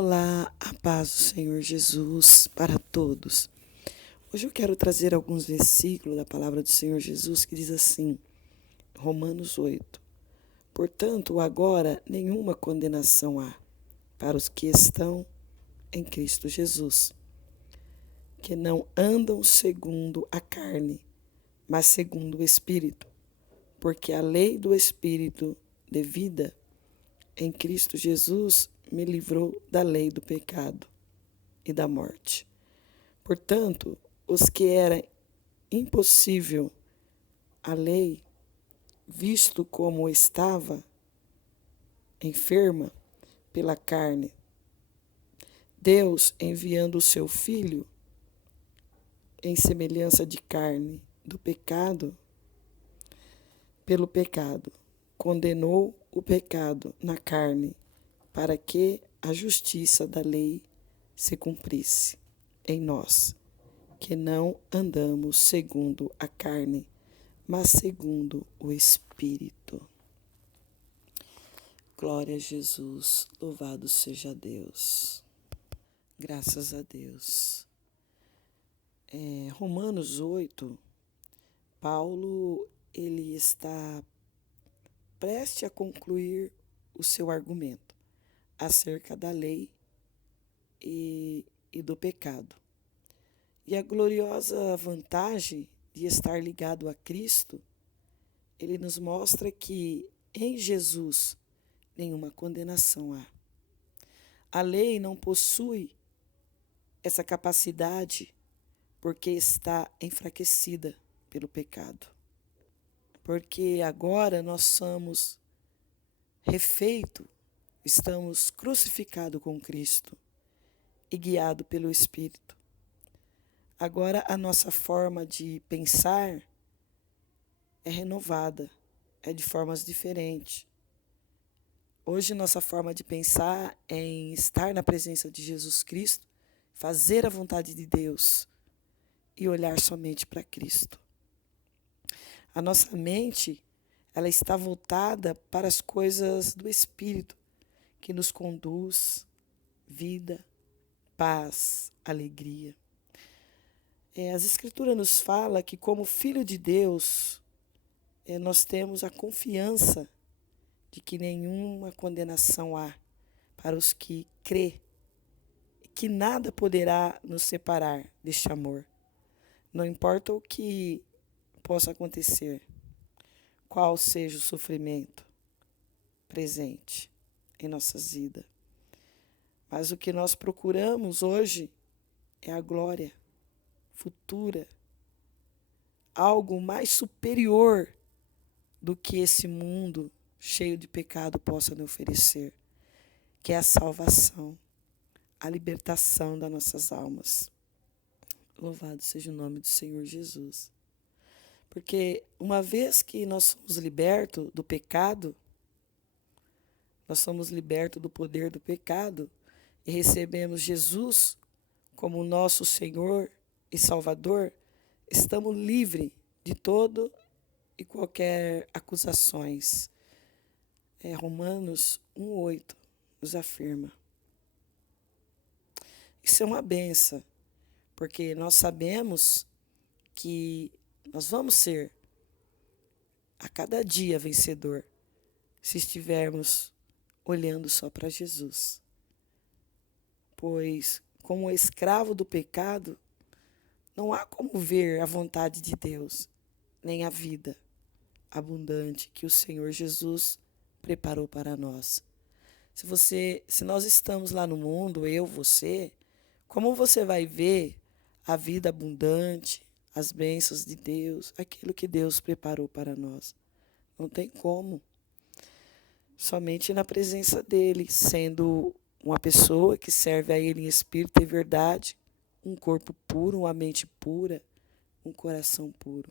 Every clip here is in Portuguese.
Olá, a paz do Senhor Jesus para todos. Hoje eu quero trazer alguns versículos da palavra do Senhor Jesus que diz assim, Romanos 8. Portanto, agora nenhuma condenação há para os que estão em Cristo Jesus, que não andam segundo a carne, mas segundo o Espírito, porque a lei do Espírito de vida em Cristo Jesus me livrou da lei do pecado e da morte. Portanto, os que era impossível a lei, visto como estava enferma pela carne, Deus, enviando o seu Filho em semelhança de carne do pecado, pelo pecado, condenou o pecado na carne, para que a justiça da lei se cumprisse em nós, que não andamos segundo a carne, mas segundo o Espírito. Glória a Jesus, louvado seja Deus. Graças a Deus. Romanos 8, Paulo ele está prestes a concluir o seu argumento acerca da lei e do pecado. E a gloriosa vantagem de estar ligado a Cristo, ele nos mostra que em Jesus nenhuma condenação há. A lei não possui essa capacidade porque está enfraquecida pelo pecado. Porque agora nós somos refeitos, estamos crucificados com Cristo e guiados pelo Espírito. Agora a nossa forma de pensar é renovada, é de formas diferentes. Hoje nossa forma de pensar é em estar na presença de Jesus Cristo, fazer a vontade de Deus e olhar somente para Cristo. A nossa mente, ela está voltada para as coisas do Espírito, que nos conduz vida, paz, alegria. As Escrituras nos falam que como filho de Deus, nós temos a confiança de que nenhuma condenação há para os que crê, que nada poderá nos separar deste amor. Não importa o que possa acontecer, qual seja o sofrimento presente em nossas vidas. Mas o que nós procuramos hoje é a glória futura, algo mais superior do que esse mundo cheio de pecado possa nos oferecer, que é a salvação, a libertação das nossas almas. Louvado seja o nome do Senhor Jesus. Porque uma vez que nós somos libertos do pecado, nós somos libertos do poder do pecado e recebemos Jesus como nosso Senhor e Salvador, estamos livres de todo e qualquer acusações. Romanos 1,8 nos afirma. Isso é uma benção, porque nós sabemos que nós vamos ser a cada dia vencedor se estivermos olhando só para Jesus. Pois, como escravo do pecado, não há como ver a vontade de Deus, nem a vida abundante que o Senhor Jesus preparou para nós. Se nós estamos lá no mundo, eu, você, como você vai ver a vida abundante, as bênçãos de Deus, aquilo que Deus preparou para nós? Não tem como. Somente na presença dEle, sendo uma pessoa que serve a Ele em espírito e verdade, um corpo puro, uma mente pura, um coração puro.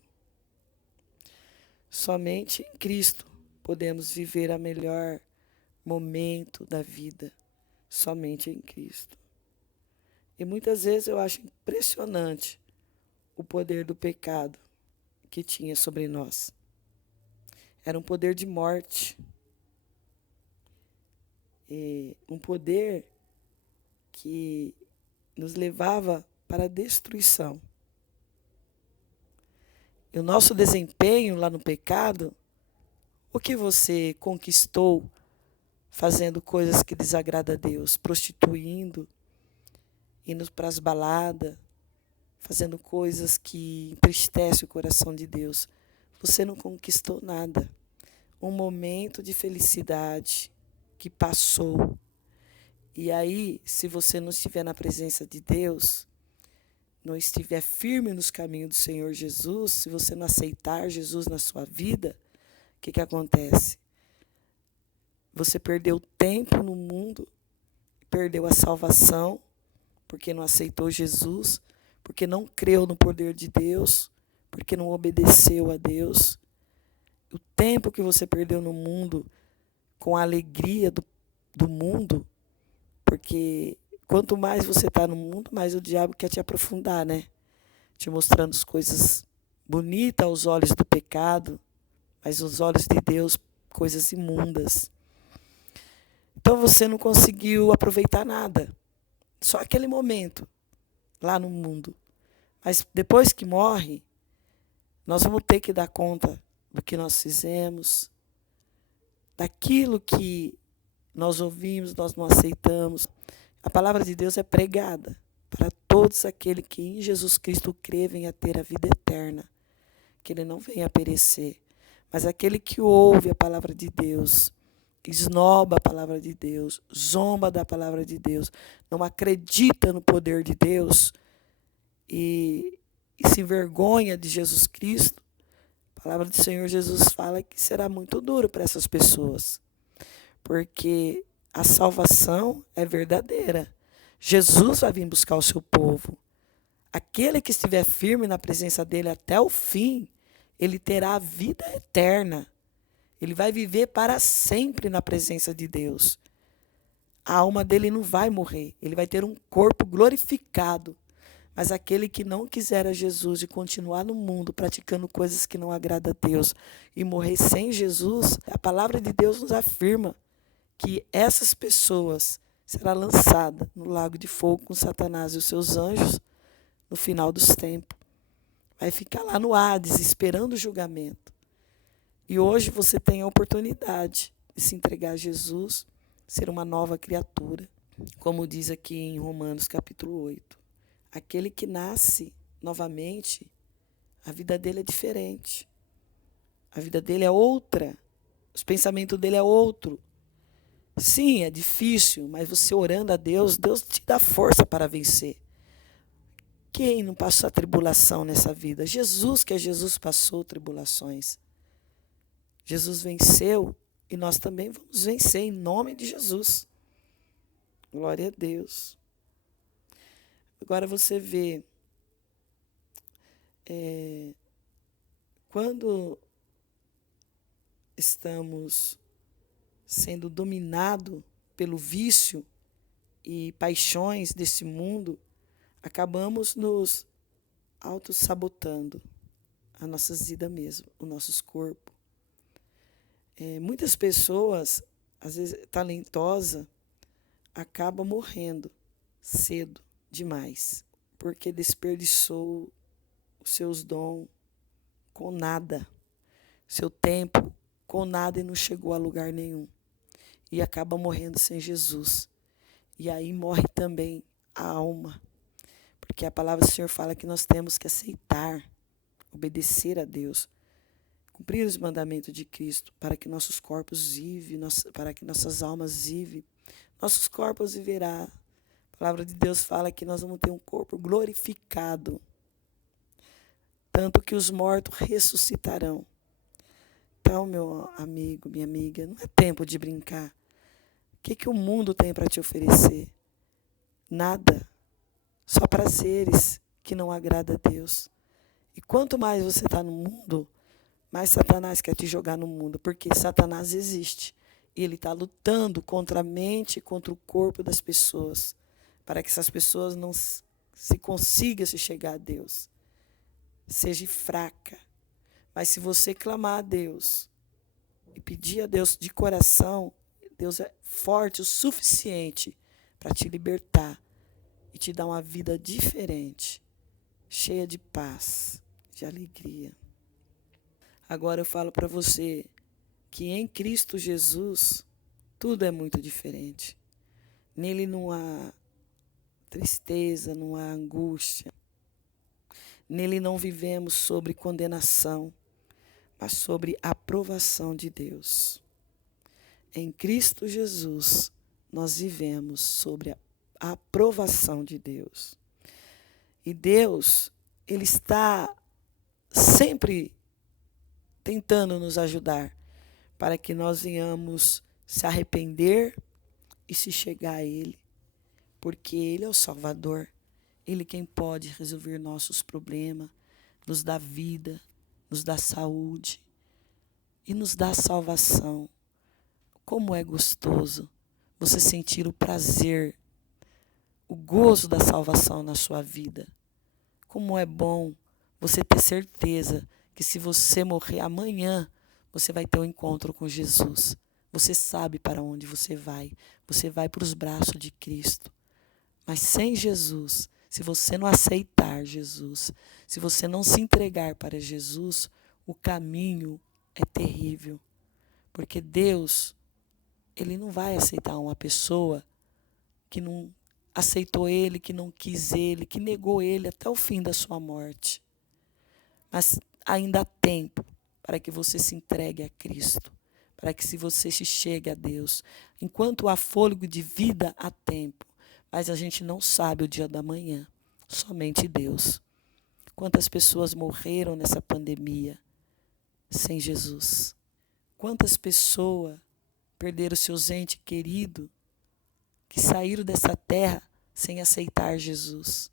Somente em Cristo podemos viver a melhor momento da vida, somente em Cristo. E muitas vezes eu acho impressionante o poder do pecado que tinha sobre nós. Era um poder de morte. Um poder que nos levava para a destruição. E o nosso desempenho lá no pecado, o que você conquistou fazendo coisas que desagradam a Deus, prostituindo, indo para as baladas, fazendo coisas que entristecem o coração de Deus. Você não conquistou nada. Um momento de felicidade que passou. E aí, se você não estiver na presença de Deus, não estiver firme nos caminhos do Senhor Jesus, se você não aceitar Jesus na sua vida, o que acontece? Você perdeu tempo no mundo, perdeu a salvação, porque não aceitou Jesus, porque não creu no poder de Deus, porque não obedeceu a Deus. O tempo que você perdeu no mundo, com a alegria do mundo, porque quanto mais você está no mundo, mais o diabo quer te aprofundar, né? Te mostrando as coisas bonitas aos olhos do pecado, mas aos olhos de Deus, coisas imundas. Então você não conseguiu aproveitar nada. Só aquele momento lá no mundo. Mas depois que morre, nós vamos ter que dar conta do que nós fizemos, daquilo que nós ouvimos, nós não aceitamos. A palavra de Deus é pregada para todos aqueles que em Jesus Cristo crevem a ter a vida eterna, que ele não venha a perecer. Mas aquele que ouve a palavra de Deus, esnoba a palavra de Deus, zomba da palavra de Deus, não acredita no poder de Deus e se envergonha de Jesus Cristo, a palavra do Senhor Jesus fala que será muito duro para essas pessoas, porque a salvação é verdadeira. Jesus vai vir buscar o seu povo. Aquele que estiver firme na presença dele até o fim, ele terá a vida eterna. Ele vai viver para sempre na presença de Deus. A alma dele não vai morrer. Ele vai ter um corpo glorificado. Mas aquele que não quiser a Jesus e continuar no mundo praticando coisas que não agradam a Deus e morrer sem Jesus, a palavra de Deus nos afirma que essas pessoas serão lançadas no lago de fogo com Satanás e os seus anjos no final dos tempos. Vai ficar lá no Hades esperando o julgamento. E hoje você tem a oportunidade de se entregar a Jesus, ser uma nova criatura, como diz aqui em Romanos capítulo 8. Aquele que nasce novamente, a vida dele é diferente. A vida dele é outra. Os pensamentos dele é outro. Sim, é difícil, mas você orando a Deus, Deus te dá força para vencer. Quem não passou a tribulação nessa vida? Jesus, que é Jesus, passou tribulações. Jesus venceu e nós também vamos vencer em nome de Jesus. Glória a Deus. Agora você vê, quando estamos sendo dominados pelo vício e paixões desse mundo, acabamos nos auto-sabotando a nossas vidas mesmo, os nossos corpos. Muitas pessoas, às vezes talentosas, acabam morrendo cedo demais, porque desperdiçou os seus dons com nada, seu tempo com nada e não chegou a lugar nenhum. E acaba morrendo sem Jesus. E aí morre também a alma, porque a palavra do Senhor fala que nós temos que aceitar, obedecer a Deus, cumprir os mandamentos de Cristo, para que nossos corpos vivem, para que nossas almas vivem. Nossos corpos viverá. A palavra de Deus fala que nós vamos ter um corpo glorificado, tanto que os mortos ressuscitarão. Então, meu amigo, minha amiga, não é tempo de brincar. O que o mundo tem para te oferecer? Nada. Só prazeres que não agradam a Deus. E quanto mais você está no mundo, mais Satanás quer te jogar no mundo, porque Satanás existe. E ele está lutando contra a mente e contra o corpo das pessoas, para que essas pessoas não se consigam se chegar a Deus. Seja fraca. Mas se você clamar a Deus e pedir a Deus de coração, Deus é forte o suficiente para te libertar, e te dar uma vida diferente, cheia de paz, de alegria. Agora eu falo para você que em Cristo Jesus tudo é muito diferente. Nele não há tristeza, não há angústia. Nele não vivemos sobre condenação, mas sobre a aprovação de Deus. Em Cristo Jesus, nós vivemos sobre a aprovação de Deus. E Deus, Ele está sempre tentando nos ajudar para que nós venhamos se arrepender e se chegar a Ele, porque Ele é o Salvador. Ele quem pode resolver nossos problemas, nos dá vida, nos dá saúde e nos dá salvação. Como é gostoso você sentir o prazer, o gozo da salvação na sua vida. Como é bom você ter certeza que se você morrer amanhã, você vai ter um encontro com Jesus. Você sabe para onde você vai para os braços de Cristo. Mas sem Jesus, se você não aceitar Jesus, se você não se entregar para Jesus, o caminho é terrível. Porque Deus, Ele não vai aceitar uma pessoa que não aceitou Ele, que não quis Ele, que negou Ele até o fim da sua morte. Mas ainda há tempo para que você se entregue a Cristo, para que se você se chegue a Deus. Enquanto há fôlego de vida, há tempo. Mas a gente não sabe o dia da manhã, somente Deus. Quantas pessoas morreram nessa pandemia sem Jesus? Quantas pessoas perderam seus entes queridos que saíram dessa terra sem aceitar Jesus?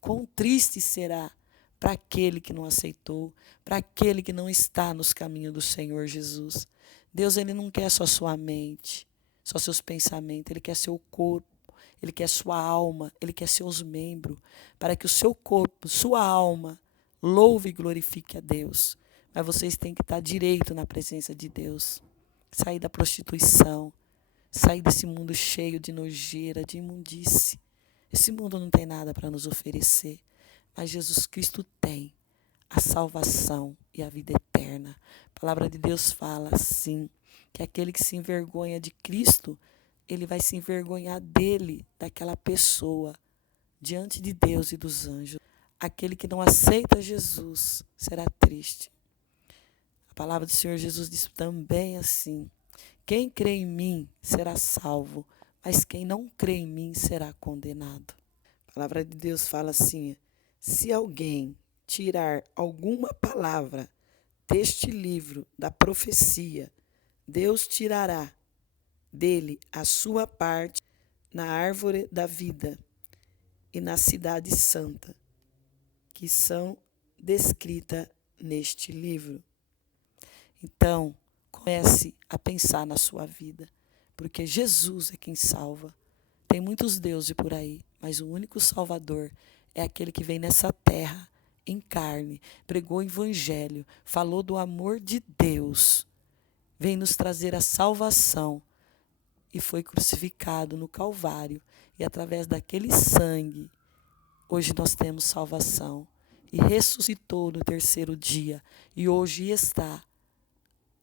Quão triste será para aquele que não aceitou, para aquele que não está nos caminhos do Senhor Jesus. Deus, Ele não quer só sua mente, só seus pensamentos, Ele quer seu corpo, Ele quer sua alma, Ele quer seus membros, para que o seu corpo, sua alma, louve e glorifique a Deus. Mas vocês têm que estar direito na presença de Deus. Sair da prostituição, sair desse mundo cheio de nojeira, de imundície. Esse mundo não tem nada para nos oferecer, mas Jesus Cristo tem a salvação e a vida eterna. A palavra de Deus fala assim, que aquele que se envergonha de Cristo, ele vai se envergonhar dele, daquela pessoa, diante de Deus e dos anjos. Aquele que não aceita Jesus será triste. A palavra do Senhor Jesus diz também assim: quem crê em mim será salvo, mas quem não crê em mim será condenado. A palavra de Deus fala assim: se alguém tirar alguma palavra deste livro da profecia, Deus tirará dele a sua parte na árvore da vida e na cidade santa, que são descritas neste livro. Então, comece a pensar na sua vida, porque Jesus é quem salva. Tem muitos deuses por aí, mas o único Salvador é aquele que vem nessa terra, em carne, pregou o Evangelho, falou do amor de Deus, vem nos trazer a salvação e foi crucificado no Calvário. E através daquele sangue, hoje nós temos salvação. E ressuscitou no terceiro dia e hoje está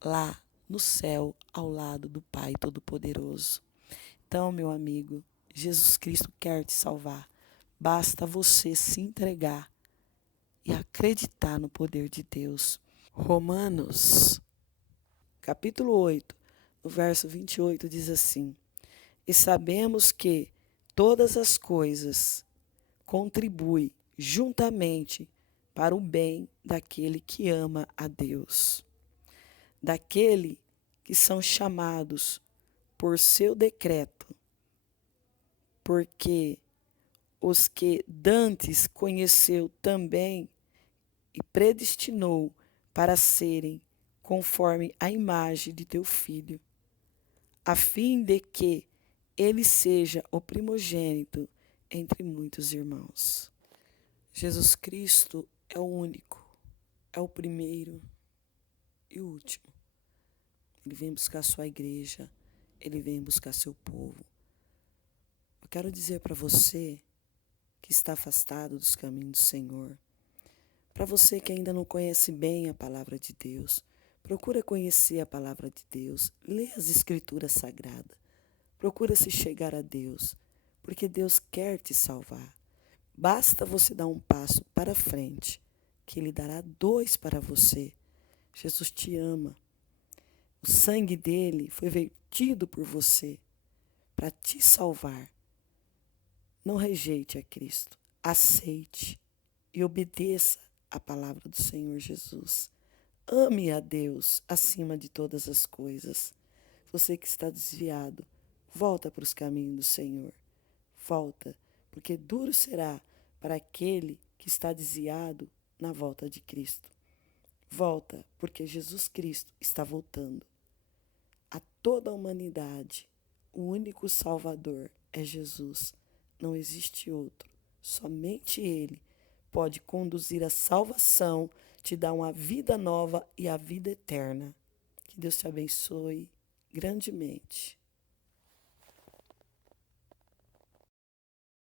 lá no céu, ao lado do Pai Todo-Poderoso. Então, meu amigo, Jesus Cristo quer te salvar. Basta você se entregar e acreditar no poder de Deus. Romanos, capítulo 8, no verso 28, diz assim: e sabemos que todas as coisas contribuem juntamente para o bem daquele que ama a Deus, daquele que são chamados por seu decreto, porque os que dantes conheceu também e predestinou para serem conforme a imagem de teu Filho, a fim de que ele seja o primogênito entre muitos irmãos. Jesus Cristo é o único, é o primeiro e o último. Ele vem buscar a sua igreja, ele vem buscar seu povo. Eu quero dizer para você que está afastado dos caminhos do Senhor. Para você que ainda não conhece bem a palavra de Deus, procura conhecer a palavra de Deus, lê as Escrituras Sagradas, procura se chegar a Deus, porque Deus quer te salvar. Basta você dar um passo para frente, que Ele dará 2 para você. Jesus te ama. O sangue dele foi vertido por você para te salvar. Não rejeite a Cristo. Aceite e obedeça a palavra do Senhor Jesus. Ame a Deus acima de todas as coisas. Você que está desviado, volta para os caminhos do Senhor. Volta, porque duro será para aquele que está desviado na volta de Cristo. Volta, porque Jesus Cristo está voltando. A toda a humanidade, o único Salvador é Jesus. Não existe outro. Somente Ele pode conduzir a salvação, te dar uma vida nova e a vida eterna. Que Deus te abençoe grandemente.